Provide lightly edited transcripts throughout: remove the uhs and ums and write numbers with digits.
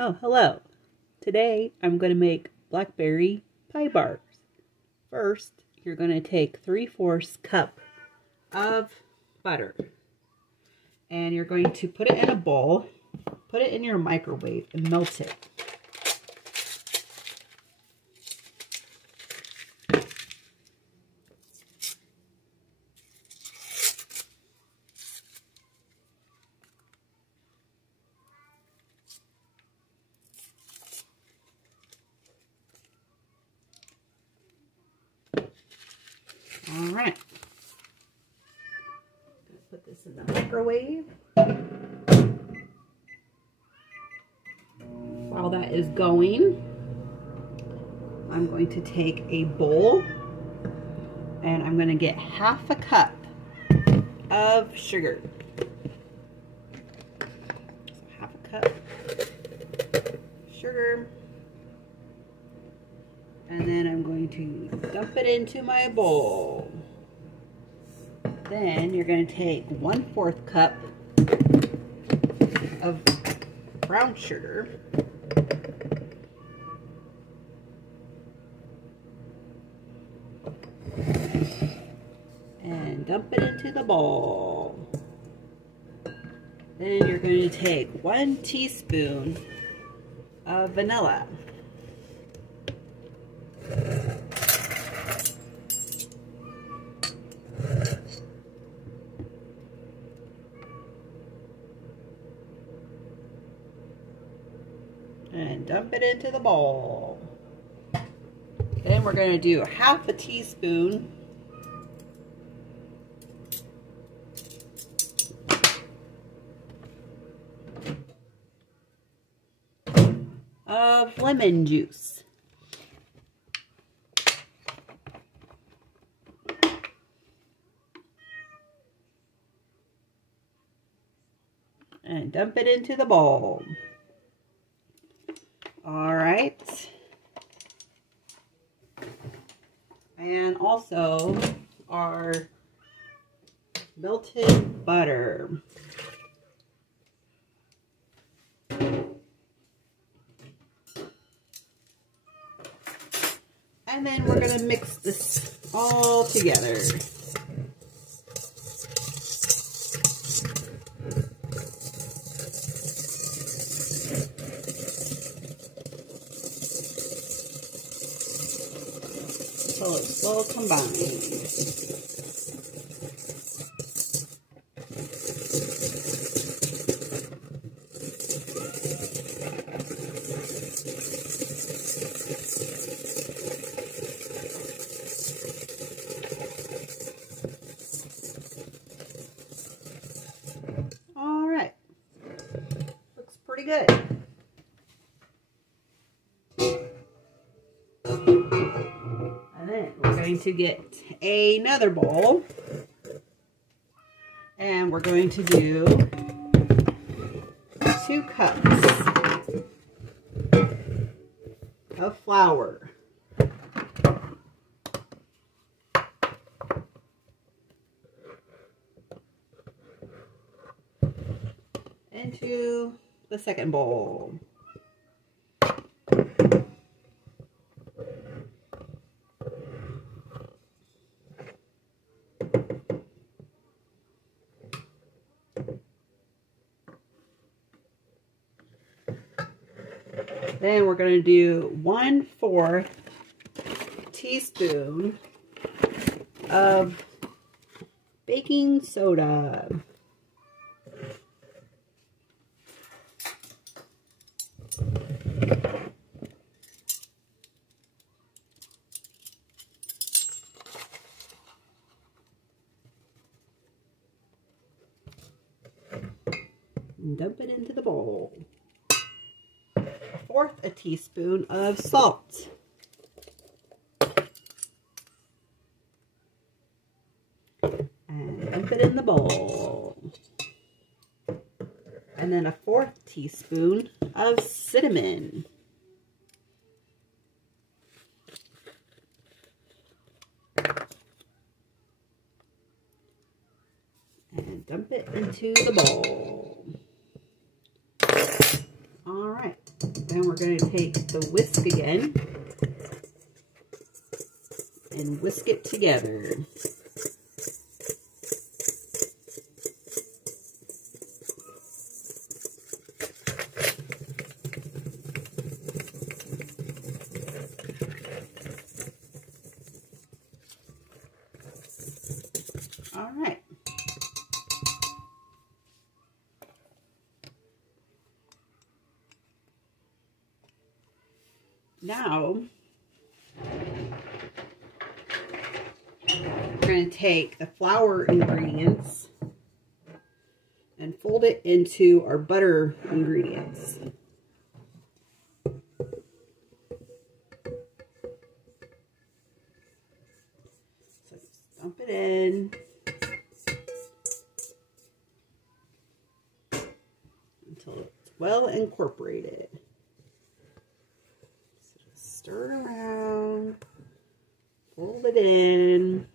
Oh, hello. Today I'm going to make blackberry pie bars. First, you're going to take 3/4 cup of butter. And you're going to put it in a bowl, put it in your microwave and melt it. Alright, put this in the microwave. While that is going, I'm going to take a bowl and I'm going to get 1/2 cup of sugar. So 1/2 cup sugar. And then I'm going to dump it into my bowl. Then you're going to take 1/4 cup of brown sugar. And dump it into the bowl. Then you're going to take 1 teaspoon of vanilla. And dump it into the bowl. Then we're going to do 1/2 teaspoon of lemon juice. And dump it into the bowl. Alright. And also our melted butter. And then we're going to mix this all together. So it's well combined. All right, looks pretty good. And then we're going to get another bowl, and we're going to do 2 cups of flour. Into the second bowl. Then we're going to do 1/4 teaspoon of baking soda. And dump it into the bowl. 1/4 teaspoon of salt. And dump it in the bowl. And then 1/4 teaspoon of cinnamon. And dump it into the bowl. All right. Then we're going to take the whisk again and whisk it together. All right. Now, we're going to take the flour ingredients and fold it into our butter ingredients. So just dump it in. Until it's well incorporated. So just stir it around, fold it in.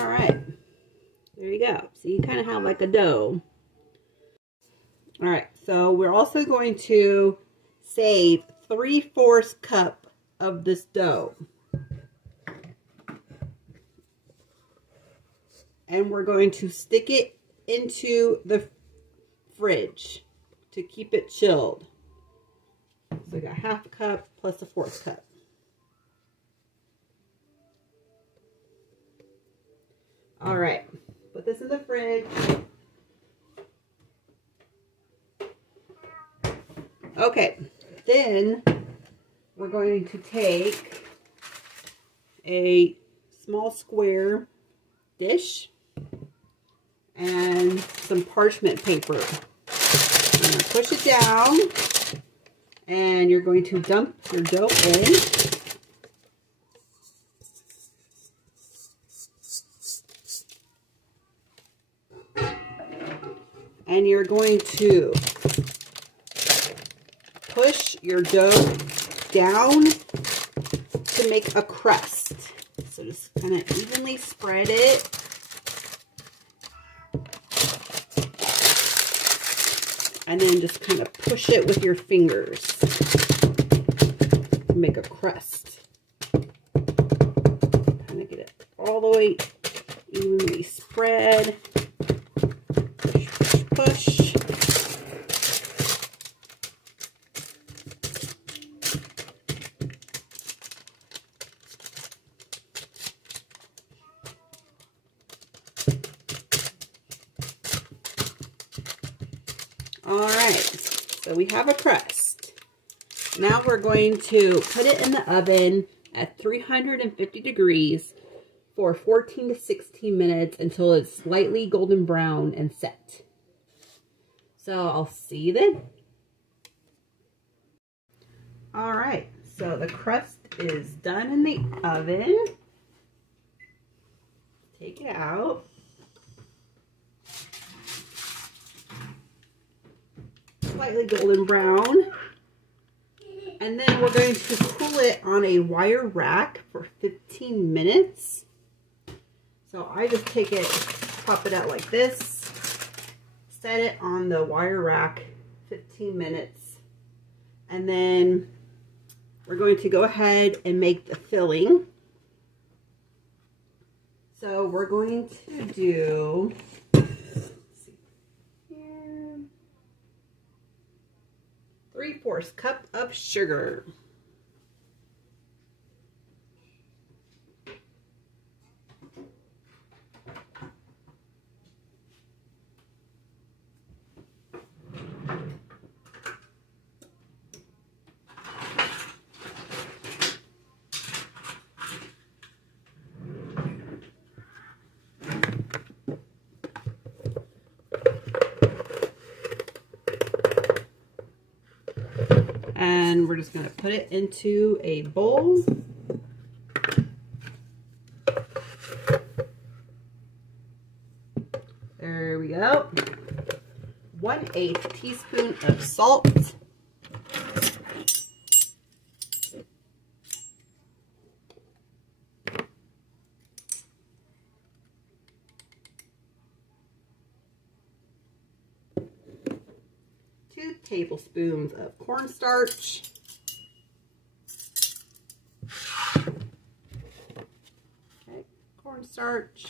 All right, there you go. So you kind of have like a dough. All right, so we're also going to save 3/4 cup of this dough. And we're going to stick it into the fridge to keep it chilled. So we got 1/2 cup plus a 1/4 cup. All right, put this in the fridge. Okay, then we're going to take a small square dish and some parchment paper. You're going to push it down and you're going to dump your dough in. And you're going to push your dough down to make a crust. So just kind of evenly spread it. And then just kind of push it with your fingers to make a crust. Kind of get it all the way evenly spread. Push. All right, so we have a crust. Now we're going to put it in the oven at 350 degrees for 14 to 16 minutes until it's slightly golden brown and set. So I'll see you then. All right, so the crust is done in the oven. Take it out. Slightly golden brown. And then we're going to cool it on a wire rack for 15 minutes. So I just take it, pop it out like this. Set it on the wire rack 15 minutes and then we're going to go ahead and make the filling. So we're going to do, let's see here, 3/4 cup of sugar. then we're just going to put it into a bowl. There we go. 1/8 teaspoon of salt. 2 tablespoons of cornstarch. Okay, cornstarch.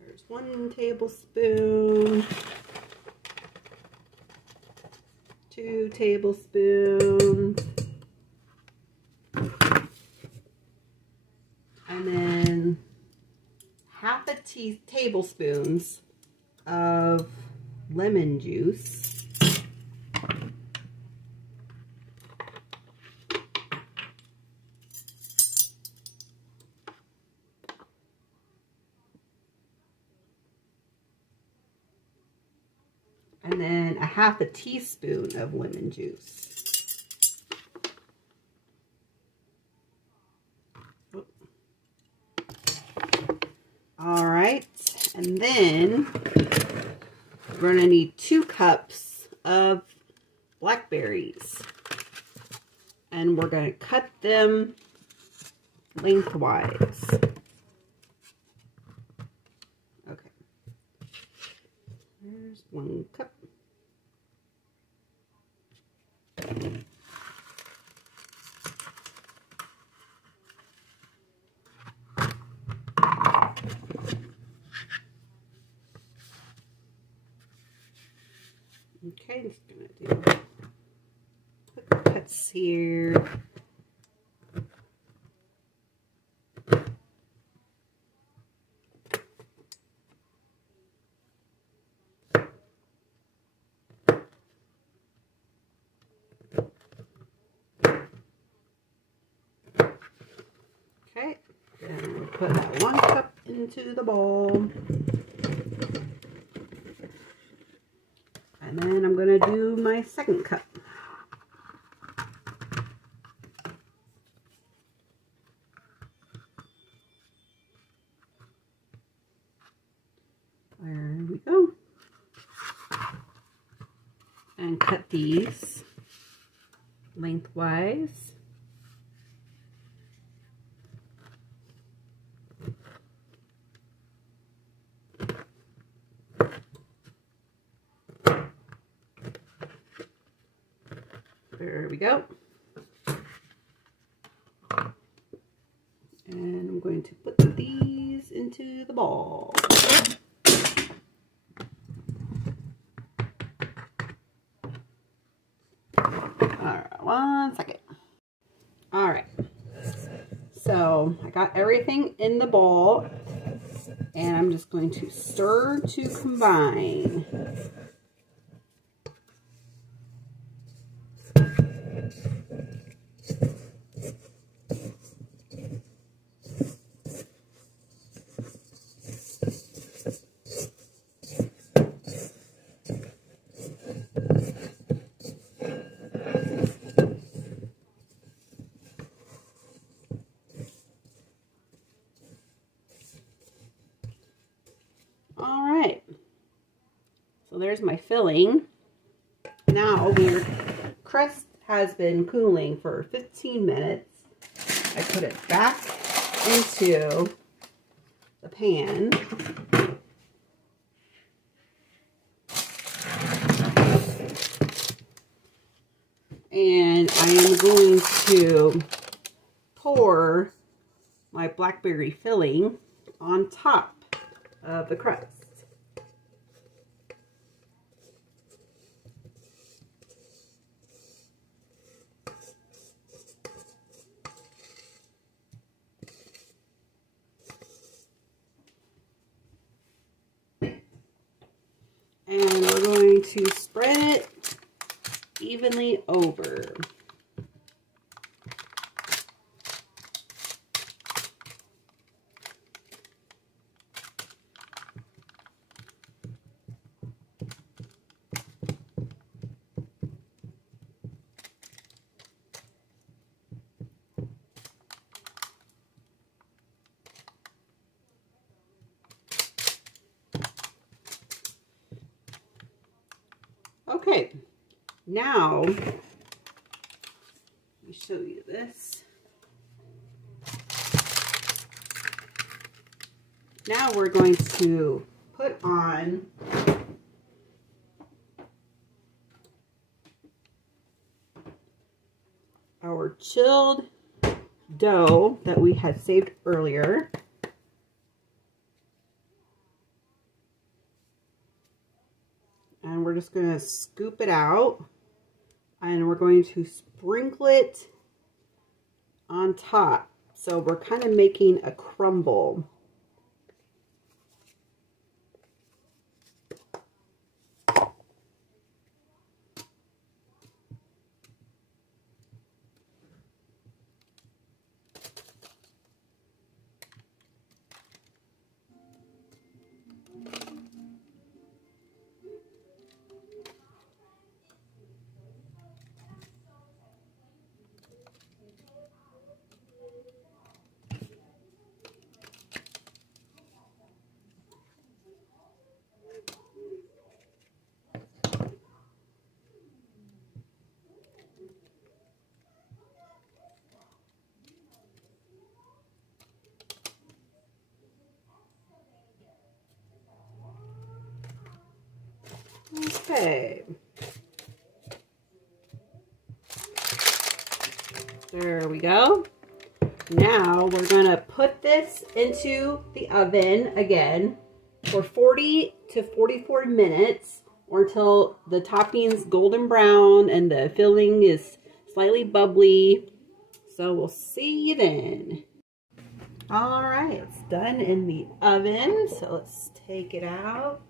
There's 1 tablespoon. 2 tablespoons. And then half a tablespoons of lemon juice. And then a half a teaspoon of lemon juice. All right, and then we're going to need 2 cups of blackberries. And we're going to cut them lengthwise. Okay. There's 1 cup. Okay, just gonna do quick cuts here. Okay, then we'll put that 1 cup into the bowl. And then I'm going to do my 2nd cup. There we go. And cut these lengthwise. There we go. And I'm going to put these into the bowl. Alright, 1 second. Alright. So I got everything in the bowl. And I'm just going to stir to combine. Alright, so there's my filling. Now your crust has been cooling for 15 minutes. I put it back into the pan. And I am going to pour my blackberry filling on top of the crust. And we're going to spread it evenly over. Okay, now let me show you this. Now we're going to put on our chilled dough that we had saved earlier. And we're just going to scoop it out, and we're going to sprinkle it on top. So we're kind of making a crumble. Okay. There we go. Now we're going to put this into the oven again for 40 to 44 minutes, or until the topping's golden brown and the filling is slightly bubbly. So we'll see you then. All right, it's done in the oven. So let's take it out.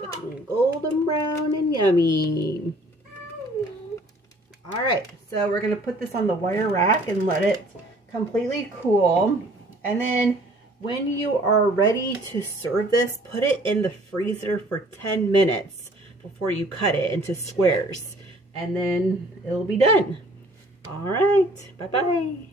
Looking golden brown and yummy. All right, so we're going to put this on the wire rack and let it completely cool. And then when you are ready to serve this, put it in the freezer for 10 minutes before you cut it into squares. And then it'll be done. All right, bye-bye.